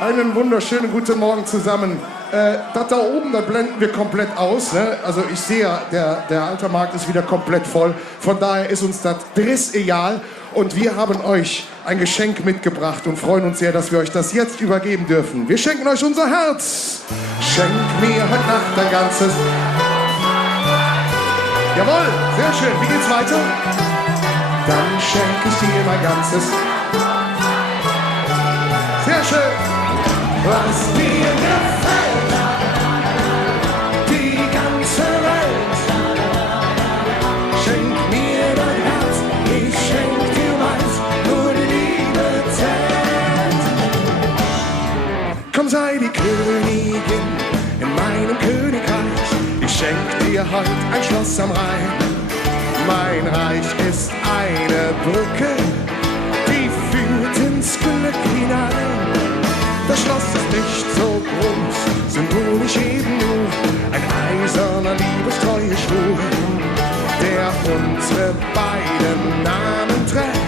Einen wunderschönen guten Morgen zusammen. Das da oben, das blenden wir komplett aus. Ne? Also ich sehe ja, der Altermarkt ist wieder komplett voll. Von daher ist uns das egal. Und wir haben euch ein Geschenk mitgebracht und freuen uns sehr, dass wir euch das jetzt übergeben dürfen. Wir schenken euch unser Herz. Schenk mir heute Nacht dein ganzes... Jawohl, sehr schön. Wie geht's weiter? Dann schenke ich dir mein ganzes... Sehr schön. Was dir gefällt, die ganze Welt. Schenk mir dein Herz, ich schenk dir meins, nur die Liebe zählt. Komm, sei die Königin in meinem Königreich. Ich schenk dir heut ein Schloss am Rhein. Mein Reich ist eine Brücke, die führt ins Glück hinein. Das Schloss ist nicht so groß, symbolisch eben nur ein eiserner liebestreue Schwur, der unsere beiden Namen trägt.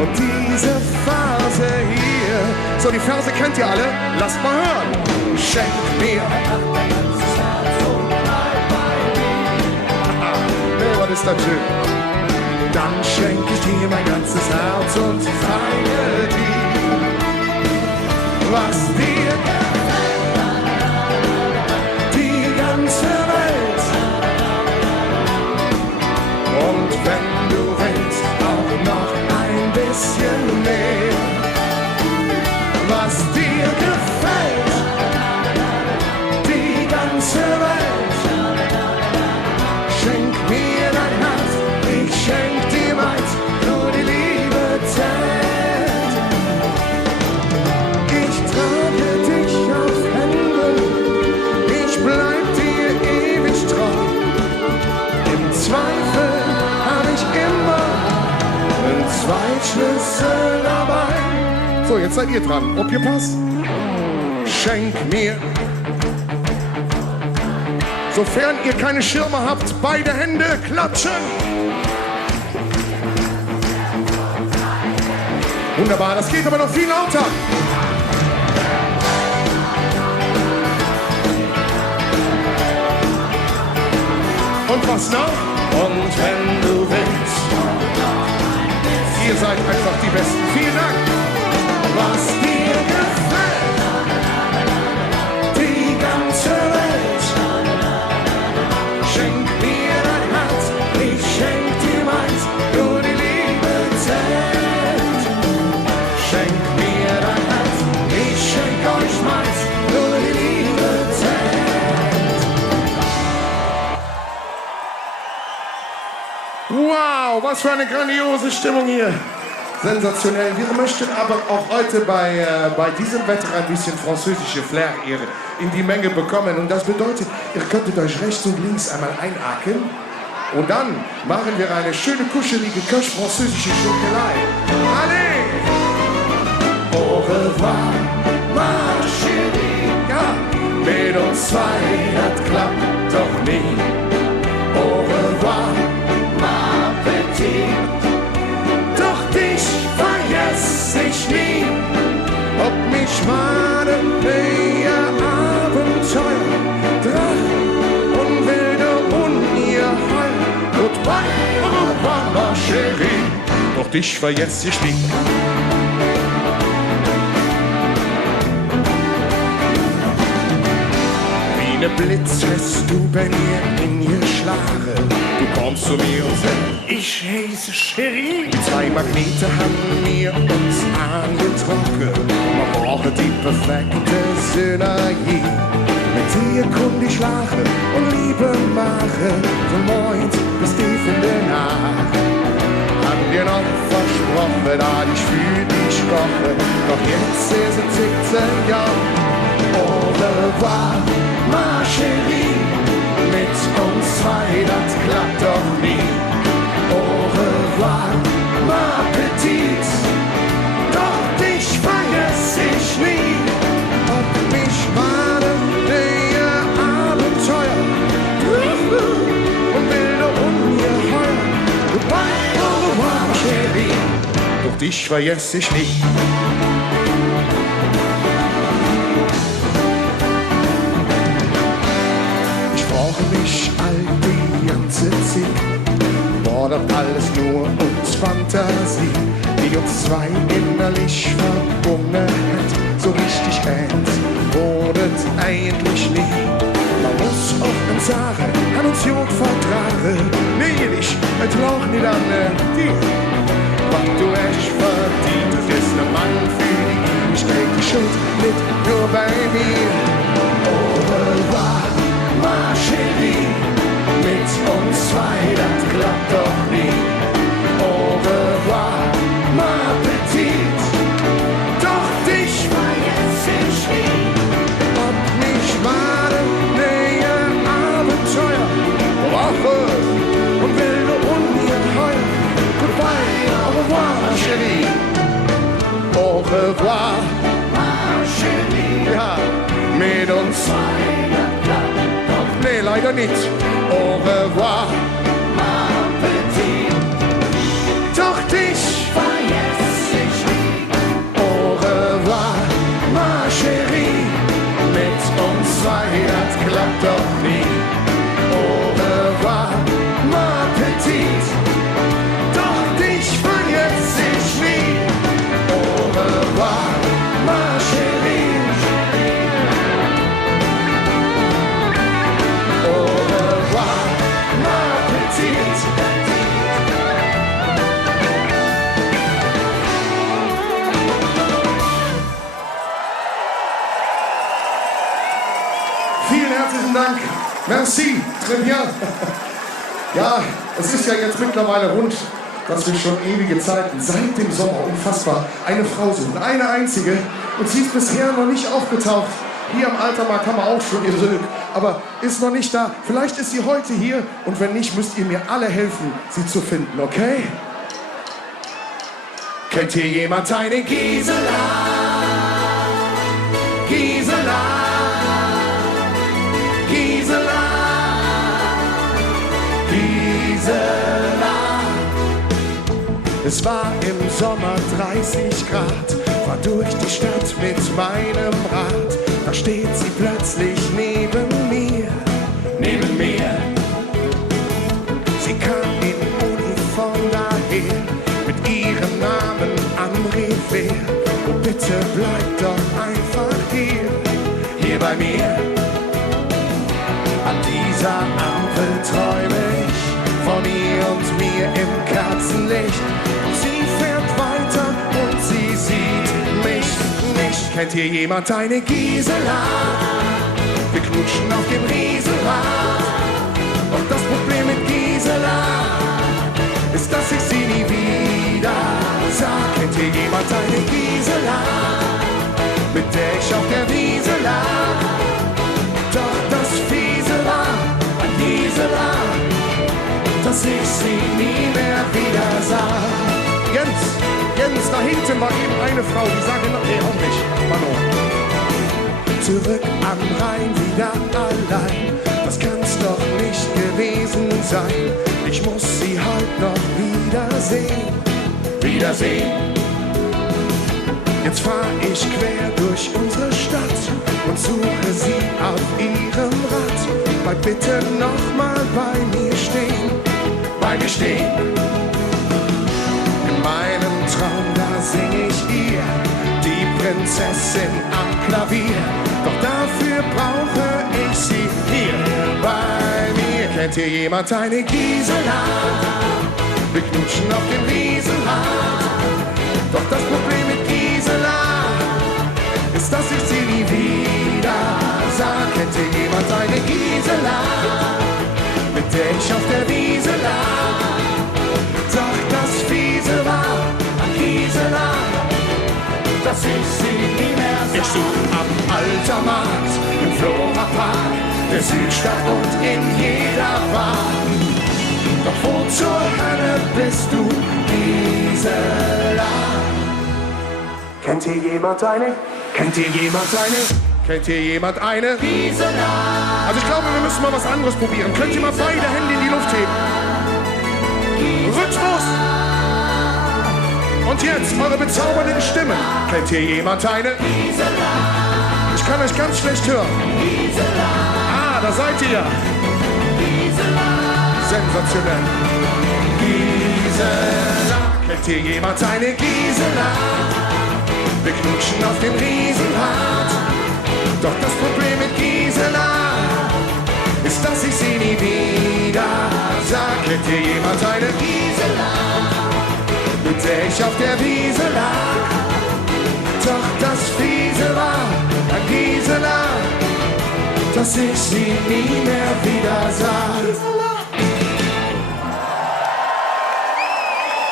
Und diese Verse hier, so die Verse kennt ihr alle, lasst mal hören. Schenk mir nee, was ist das schön? Dann schenk ich dir mein ganzes Herz und zeige dir, was dir gefällt, die ganze Welt. Und wenn du willst, auch noch ein bisschen mehr, was dir gefällt, die ganze Welt. Schenk mir dein Herz, ich schenk dir meins, nur die Liebe zählt. Zweifel hab ich immer einen Zweitschlüssel dabei. So, jetzt seid ihr dran. Ob ihr passt? Schenk mir. Sofern ihr keine Schirme habt, beide Hände klatschen. Wunderbar, das geht aber noch viel lauter. Und was noch? Und wenn du willst, ihr seid einfach die Besten. Vielen Dank. Was dir gefällt, die ganze Welt. Schenk mir dein Herz, ich schenk dir meins, nur die Liebe zählt. Schenk mir dein Herz, ich schenk euch meins, nur die Liebe zählt. Wow, was für eine grandiose Stimmung hier. Sensationell. Wir möchten aber auch heute bei diesem Wetter ein bisschen französische Flair in die Menge bekommen. Und das bedeutet, ihr könntet euch rechts und links einmal einhaken. Und dann machen wir eine schöne, kuschelige, französische Schokolade. Allez! Au revoir, ma chérie. Ja, mit uns zwei, das klappt doch nie. Au revoir. Doch dich vergess ich nie, ob mich warten näher Abenteuer, Drachen und wilde Ungeheuer. Goodbye, au revoir, ma chérie, doch dich vergess ich nie. Wie ne Blitz lässt du bei mir in ihr Schlage. Du kommst zu mir und sagst, ich heiße Cherie. Die zwei Magnete haben mir uns angetrunken. Man braucht die perfekte Synergie. Mit dir konnte ich lachen und Liebe machen. Von morgens bis tief in der Nacht. Hab dir noch versprochen, da ich für dich koche. Doch jetzt ist es 17 Jahre. Au revoir, ma chérie. Mit uns zwei, das klappt doch nie. Au revoir, ma petite. Doch dich vergess ich nie. Ob mich warten näher Abenteuer und wilde Ungeheuer. Goodbye, au revoir, chérie. Doch dich vergess ich nie. ich verbunden hätt, so richtig ernst wurde eigentlich nie. Man muss auch nicht sagen, an uns Jod vertragen, nee, nicht, et lauch nicht an dir. Was du echt verdient, das ist ne Mann für die, ich denk die Schuld liegt nur bei mir. Au revoir, ma chérie, mit uns zwei, das klappt doch nie. Au revoir, ma petite, doch dich vergess ich nie. Ob mich warte, nähe Abenteuer, Woche und wilde Ungeheuer. Goodbye, au revoir, ma chérie. Au revoir, ma chérie. Ja, mit uns zwei, das klappt doch. Nee, leider nicht. Au revoir, ma petite, doch dich vergess ich nie. Au revoir, ma chérie, mit uns zwei, das klappt doch nie. Au revoir, ma petite, doch dich vergess ich nie. Au revoir, ma chérie. Au revoir, ma petite. Vielen herzlichen Dank. Merci. Très bien. Ja, es ist ja jetzt mittlerweile rund, dass wir schon ewige Zeiten, seit dem Sommer, unfassbar, eine Frau suchen. Eine einzige. Und sie ist bisher noch nicht aufgetaucht. Hier am Altermarkt haben wir auch schon ihr Glück. Aber ist noch nicht da. Vielleicht ist sie heute hier. Und wenn nicht, müsst ihr mir alle helfen, sie zu finden, okay? Kennt hier jemand eine Gisela? Gisela. Gisela. Gisela. Es war im Sommer 30 Grad, fahr durch die Stadt mit meinem Rad. Da steht sie plötzlich neben mir, neben mir. Sie kam in Uniform daher, mit ihrem Namen am Revier. Oh bitte bleib doch einfach hier bei mir. An dieser Ampel träume ich von ihr und mir im Kerzenlicht. Sie fährt weiter und sie sieht mich nicht. Kennt hier jemand eine Gisela? Wir knutschen auf dem Riesenrad. Und das Problem mit Gisela ist, dass ich sie nie wieder sah. Kennt hier jemand eine Gisela, mit der ich auf der Wiese lag? Doch das Fiese war an Gisela, dass ich sie nie mehr wieder sah. Jens, da hinten war eben eine Frau, die sah genau, nee, auch nicht, Mano. Zurück am Rhein, wieder allein, das kann's doch nicht gewesen sein. Ich muss sie halt noch wiedersehen. Jetzt fahr ich quer durch unsere Stadt und suche sie auf ihrem Rad. Bleib bitte noch mal bei mir stehen. In meinem Traum, da sing ich ihr, die Prinzessin am Klavier. Doch dafür brauche ich sie hier bei mir. Kennt hier jemand eine Gisela? Wir knutschen auf dem Riesenrad. Doch das Problem mit Gisela ist, dass ich sie nie wieder sah. Kennt hier jemand eine Gisela, mit der ich auf der Wiese lag? Doch das Fiese war an Gisela, dass ich sie nie mehr sah. Ich such am Altermarkt, im Florapark, der Südstadt und in jeder Bar. Doch wo zur Hölle bist du, Gisela? Kennt hier jemand eine? Gisela! Also ich glaube, wir müssen mal was anderes probieren. Könnt ihr mal beide Hände in die Luft heben? Rhythmus! Und jetzt eure bezaubernden Stimmen. Kennt hier jemand eine? Gisela! Ich kann euch ganz schlecht hören. Gisela! Ah, da seid ihr. Gisela! Sensationell. Gisela! Kennt hier jemand eine Gisela? Wir knutschen auf dem Riesenrad. Doch das Problem mit Gisela ist, dass ich sie nie wieder sah. Kennt ihr jemand eine Gisela, mit der ich auf der Wiese lag? Doch das Fiese war an Gisela, dass ich sie nie mehr wieder sah.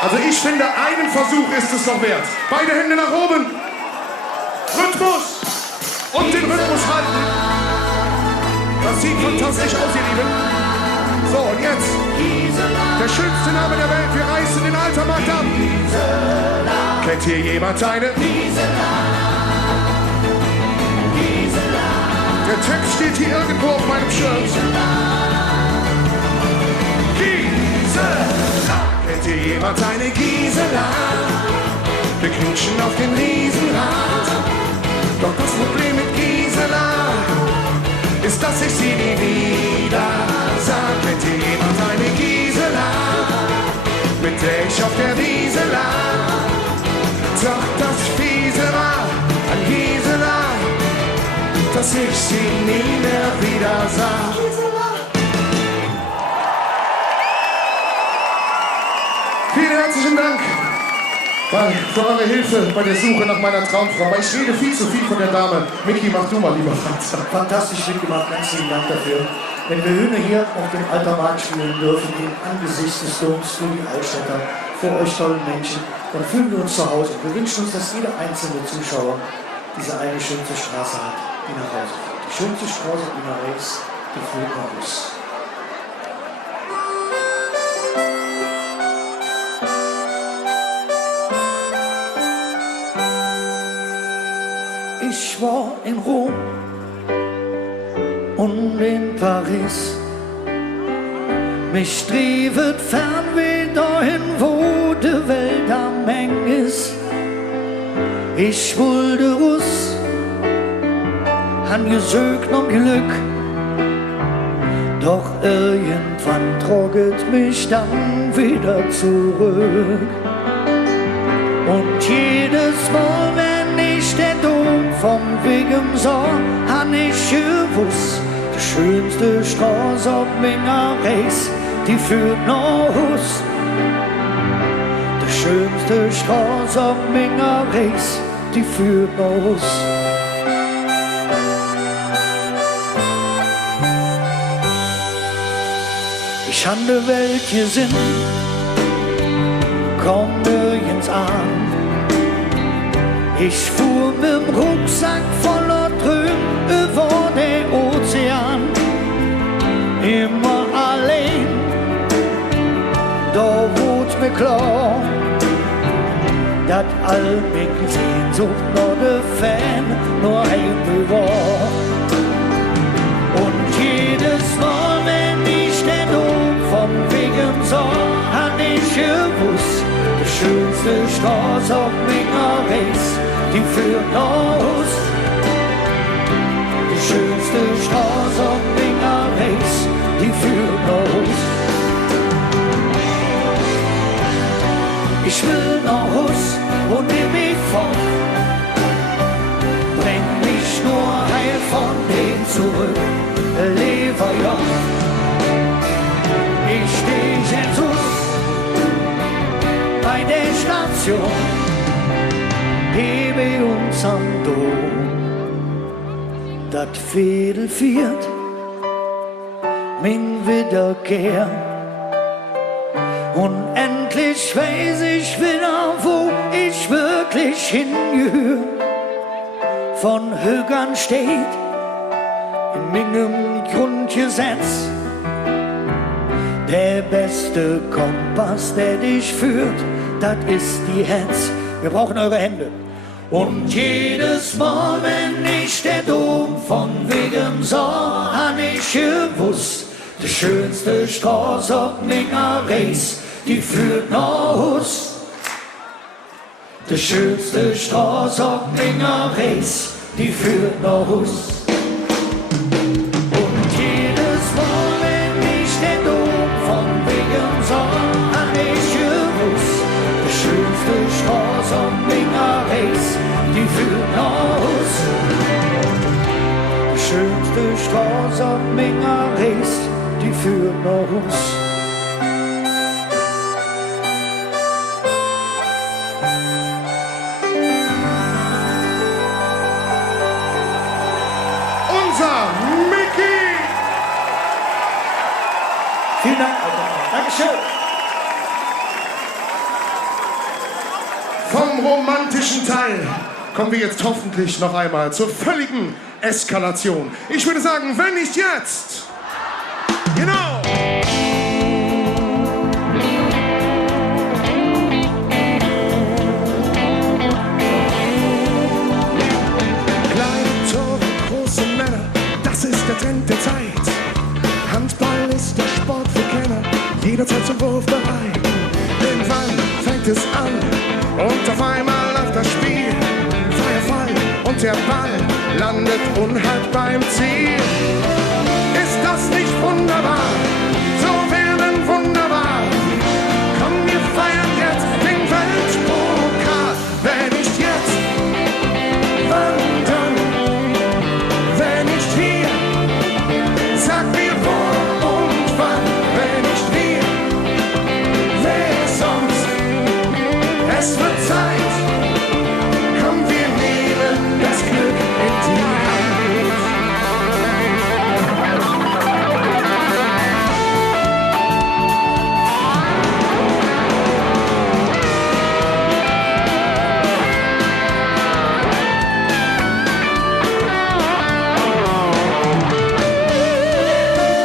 Also ich finde, einen Versuch ist es noch wert. Beide Hände nach oben. Rhythmus. Und den Rhythmus halten. Das sieht fantastisch aus, ihr Lieben. So, und jetzt. Der schönste Name der Welt. Wir reißen den Altermarkt ab. Kennt hier jemand eine? Der Text steht hier irgendwo auf meinem Shirt. Gisela. Kennt hier jemand eine Gisela? Wir knutschen auf dem Riesenrad. Doch das Problem mit Gisela ist, dass ich sie nie wieder sah. Kennt hier jemand eine Gisela, mit der ich auf der Wiese lag? Doch das Fiese war an Gisela, dass ich sie nie mehr wieder sah. Vielen herzlichen Dank für eure Hilfe bei der Suche nach meiner Traumfrau. Aber ich rede viel zu viel von der Dame. Micky, mach du mal, lieber Franz. Fantastisch mitgemacht, ganz vielen Dank dafür. Wenn wir Hymne hier auf dem Altermarkt spielen dürfen, im Angesicht des Doms für die Altstädter, für euch tollen Menschen, dann fühlen wir uns zu Hause. Wir wünschen uns, dass jeder einzelne Zuschauer diese eine schönste Straße hat, die nach Hause führt. Die schönste Straße, die nach rechts, die führt nach Hause. Ich war in Rom und in Paris. Mich triebet Fernweh dahin, wo die Welt am eng ist. Ich wollte Russ, han gesögt um Glück. Doch irgendwann trocket mich dann wieder zurück. Und jedes Mal, wenn ich den Dom vom Wegen sah, han ich gewusst, die schönste Straße auf meiner Reis, die führt nach Hus. Die schönste Straße auf meiner Reis, die führt nach Hus. Ich han de Welt gesehen, komm nirgends an. Ich fuhr mit'm Rucksack voller Träume über den Ozean. Immer allein, da wurd's mir klar, dass all meine Sehnsucht nur der Fan nur Heimweh war. Und jedes Mal, wenn ich den Dom vom Wegen sah, han ich gewusst, die schönste Straße auf meiner Reis, die führt nach Hus. Die schönste Straße auf meiner Reis, die führt nach Hus. Ich will nach Hus und nimm mich fort. Bring mich nur heil von dem zurück, Leverjoch. Ich steh jetzt Hus bei der Station, hebe uns am Dom, dat Fädel viert, min Wiederkehr. Und endlich weiß ich wieder, wo ich wirklich hingehör. Von Högern steht in meinem Grundgesetz, der beste Kompass, der dich führt, das ist die Herz. Wir brauchen eure Hände. Und jedes Mal, wenn ich der Dom von Wegen sah, han ich gewusst, die schönste Straße auf meiner Reis, die führt nach Hus. Die schönste Straße auf meiner Reis, die führt nach Hus. Und jedes Mal, wenn ich den Dom von Wegen sah, han ich gewusst, die schönste Straße auf meiner Reis, die Haus. Die schönste Straße am Mingeres, die führt nach uns. Vielen Dank, Dankeschön. Vom romantischen Teil kommen wir jetzt hoffentlich noch einmal zur völligen Eskalation. Ich würde sagen, wenn nicht jetzt. Genau. Kleine Tore, große Männer, das ist der Trend der Zeit. Handball ist der Sport für Kenner, jederzeit zum Wurf bereit. Irgendwann fängt es an und auf einmal läuft das Spiel. Freier Fall und der Ball landet unhaltbar im Ziel. Ist das nicht wunderbar? So werden wunderbar. Komm, wir feiern jetzt den Weltpokal. Wenn nicht jetzt, wann dann? Wenn nicht hier, sag mir wo und wann. Wenn nicht wir, wer sonst? Es wird Zeit, komm, wir nehmen das Glück in die Hand.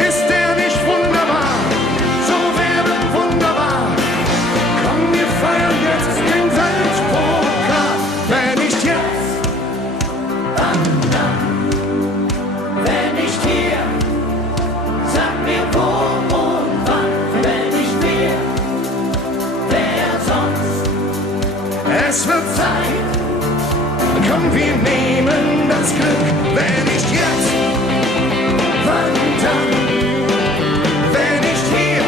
Ist der nicht wunderbar? So werden wunderbar. Komm, wir feiern jetzt den Weltpokal. Wenn nicht jetzt, Wann dann? Wenn nicht hier, sag mir wo und wann. Wenn nicht wir, wer sonst? es wird Zeit. Komm, wir nehmen das Glück. Wenn nicht jetzt, wann dann? Wenn nicht hier,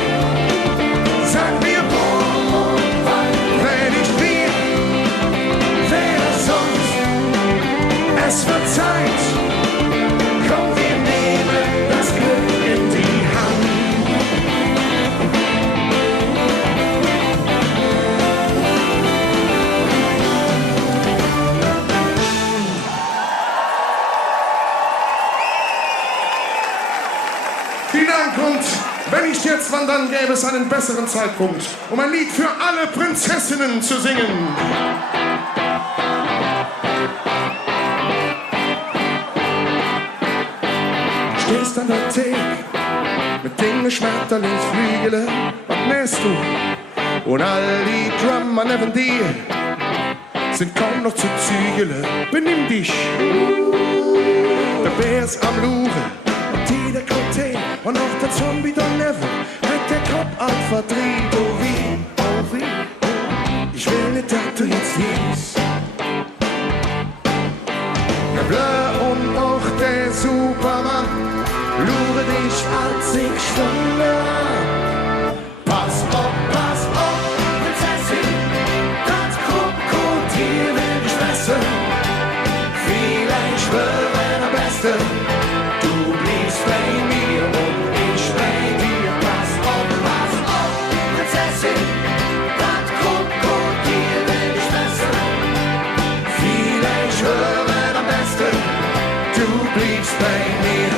sag mir wo und wann. Wenn nicht wir, wer sonst? Es wird Zeit. Komm, wir nehmen das Glück in die Hand. Vielen Dank und wenn nicht jetzt, wann dann gäbe es einen besseren Zeitpunkt, um ein Lied für alle Prinzessinnen zu singen. Stehst an der Theke mit den Schmetterlingsflügeln, was nähst du? Und all die Drummer neben dir sind kaum noch zu zügeln. Benimm dich, der Bär ist am Luren und jeder Koté und auch der Zombie daneben hat der Kopf alt verdreht. Oh wie, ich will nicht, dass du jetzt gehst. Der Blur und auch der Superman lure dich als ich Stunde an. Pass auf, Prinzessin, das Krokodil will dich fressen. Vielleicht wäre am besten, du bliebst bei mir und ich bei dir. Pass auf, Prinzessin, das Krokodil will dich fressen. Vielleicht wäre am besten, du bliebst bei mir.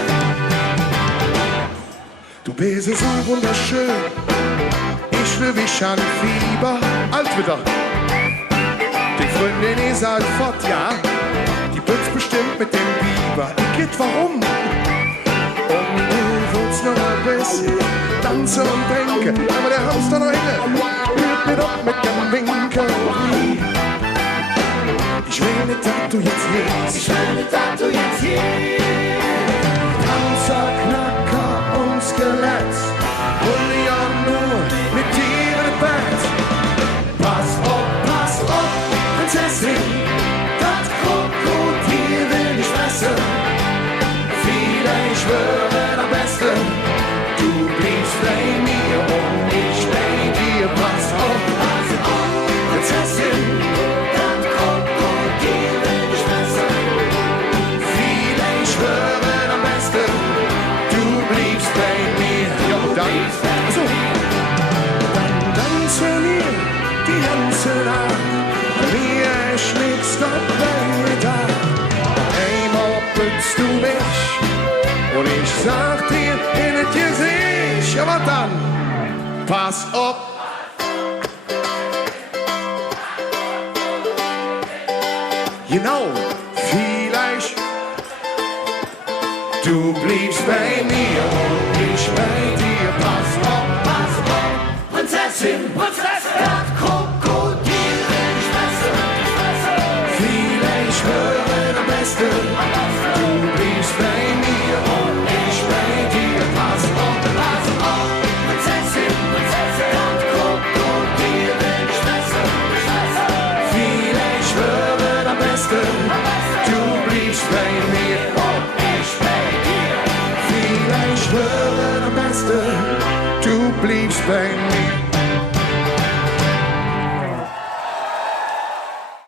Du bist so wunderschön, ich will mich an Fieber. Alt wieder, die Freundin ist halt fort, ja. Die wird's bestimmt mit dem Biber. Ich geht warum? Und du willst noch ein bisschen tanzen und trinken, aber der Hamster noch hinten hört mir doch mit dem Winken. Ich will nicht, dass du jetzt gehst. Ich will nicht, dass du jetzt gehst. Tanzer, Knacker und Skelett, hol ja nur mit dir im Bett. Pass auf, Prinzessin, das Krokodil will dich fressen. Vielleicht wäre am besten, du bliebst bei mir und ich bei dir. Pass auf, Prinzessin, das Krokodil will dich fressen. sag dir in het Gesicht, ja wat dann? Pass op. Genau, vielleicht du bliebst bei mir und ich bei dir. Pass auf, Prinzessin, das Krokodil, vielleicht höre am besten. Du bliebst bei mir und ich bei dir. Pass auf, Prinzessin, das Krokodil, vielleicht höre am besten. Du bliebst bei mir und ich bei dir. Vielleicht höre am besten. Du bliebst bei mir.